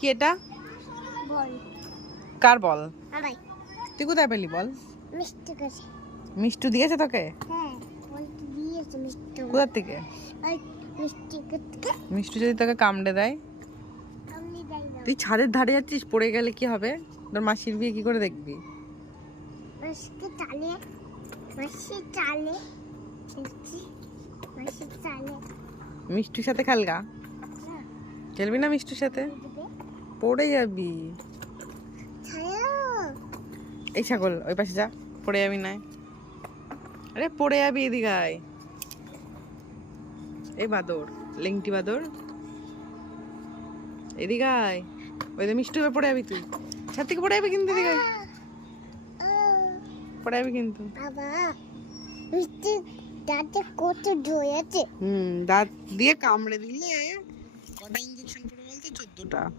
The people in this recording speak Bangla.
কি এটা? বল। কার বল? আড়াই। তুই কোথায় পেলি বল? মিষ্টি কাছে। মিষ্টু দিয়েছে তোকে? হ্যাঁ, বল দিয়েছে মিষ্টি। কোথা থেকে? ওই মিষ্টি কাছে। মিষ্টু যদি তোকে কামড়ে দেয়? আমি যাই না। তুই ছাদের ধারে যাচ্ছিস, পড়ে গেলে কি হবে? তোর মাসির বিয়ে কি করে দেখবি? মাসিকে চালে। মাসি চালে। মাসি চালে। মিষ্টুর সাথে খেলগা? খেলবি না মিষ্টুর সাথে? পড়ে যাবি। এই ছাগল ওই পাশে যা, পড়ে যাবি না। আরে পড়ে যাবি, এদিকে আয়। এই বাদর, লেংটি বাদর, এদিকে আয়। ওই যে মিষ্টু হয়ে পড়ে যাবি তুই, ছাদ থেকে পড়ে যাবি কিন্তু, এদিকে আয়। পড়ে যাবি কিন্তু। বাবা মিষ্টি দাঁতে কত ধরেছে। দাঁত দিয়ে কামড়ে দিলে কটা ইঞ্জেকশন করে বলতো? 14টা।